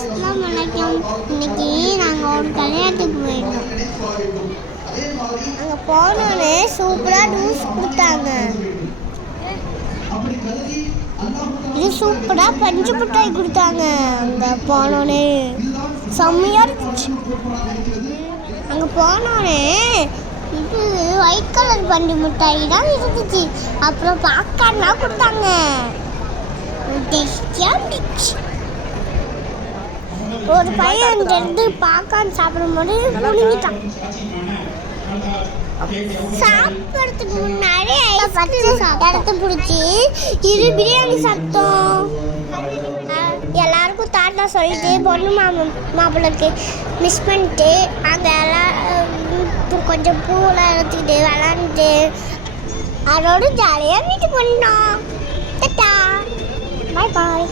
அஸ்ஸலாமு அலைக்கும். இன்னைக்கு நாங்கள் ஒரு கல்யாணத்துக்கு போயிருந்தோம். அங்கே போனோன்னே சூப்பராக ஜூஸ் கொடுத்தாங்க. இது சூப்பராக பஞ்சு மிட்டாய் கொடுத்தாங்க. அங்கே போனோன்னே செம்மையாக இருந்துச்சு. அங்கே போனோன்னே இது ஒயிட் கலர் பஞ்சு மிட்டாய் தான் இருந்துச்சு. அப்புறம் பாப்கார்ன்லாம் கொடுத்தாங்க. டேஸ்டியாக இருந்துச்சு. ஒரு பையன் இருந்து பாப்கார்ன் சாப்பிடும்போது புழுங்கிட்டான். சாப்பிட்றதுக்கு முன்னாடி இடத்த பிடிச்சி பிரியாணி சாப்பிட்டோம். எல்லாருக்கும் தாட்டா சொல்லிட்டு பொண்ணு மாப்பிள்ளைக்கு மிஸ் பண்ணிட்டு அங்கே எல்லாம் கொஞ்சம் பூவெல்லாம் எடுத்துக்கிட்டு விளாண்டுட்டு அதோட ஜாலியாக வீட்டுக்கு போனோம். டாட்டா, பாய் பாய்.